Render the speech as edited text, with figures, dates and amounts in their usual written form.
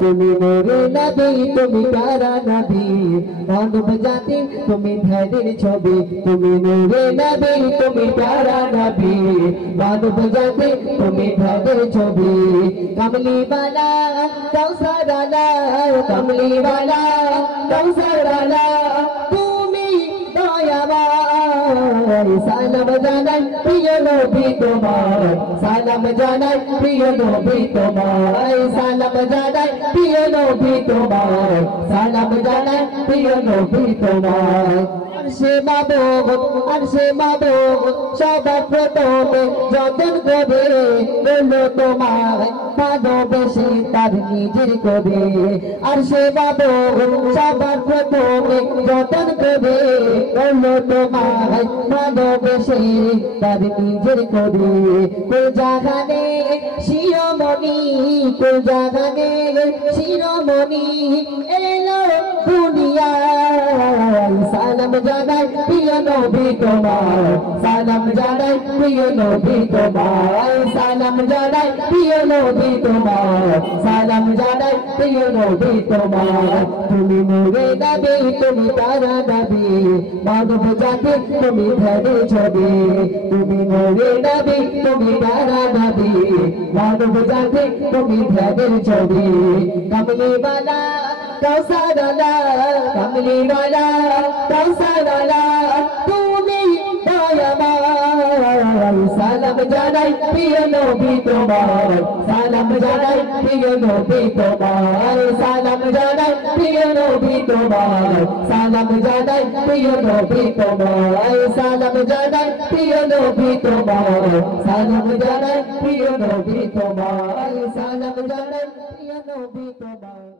তুমি নূরে নবী তুমি প্যারা নবী মানব জাতি তুমি ধ্যানের ছবি তুমি নূরে নবী তুমি প্যারা নবী মানব জাতি তুমি ধ্যানের ছবি কমলি वाला কৌসর वाला কমলি वाला কৌসর वाला তুমি দয়াময় সালাম জানাই প্রিয় নবী তোমার সালাম জানাই প্রিয় নবী তোমার সালাম জানাই প্রিয় নবী তোমার সালাম জানাই প্রিয় নবী তোমার আরশে মাবুদ সবার প্রথমে যতন করে বললো তোমার ভালোবেসে তার নিজের করে আরশে মাবুদ সবার প্রথমে যতন করে বললো তোমার ভালোবেসে তার নিজের করে কোন জাগানে শিরোমণি কোন জাগানে শিরোমণি এলো দুনিয়ায় সালাম জানাই প্রিয় নবী তোমার সালাম জানাই প্রিয় নবী তোমার সালাম জানাই প্রিয় নবী তোমার সালাম জানাই প্রিয় নবী তোমার তুমি নূরে নবী তুমি প্যারা নবী মানব জাতি তুমি ধ্যানের ছবি তুমি নূরে নবী তুমি প্যারা নবী মানব জাতি তুমি ধ্যানের ছবি কমলি वाला কৌসর वाला কমলি वाला কৌসর वाला তুমি দয়াময় সালাম জানাই প্রিয় নবী তোমার সালাম জানাই প্রিয় নবী তোমার সালাম জানাই প্রিয় নবী তোমার সালাম জানাই প্রিয় নবী তোমার সালাম জানাই প্রিয় নবী তোমার সালাম জানাই প্রিয় নবী তোমার সালাম জানাই প্রিয় নবী তোমার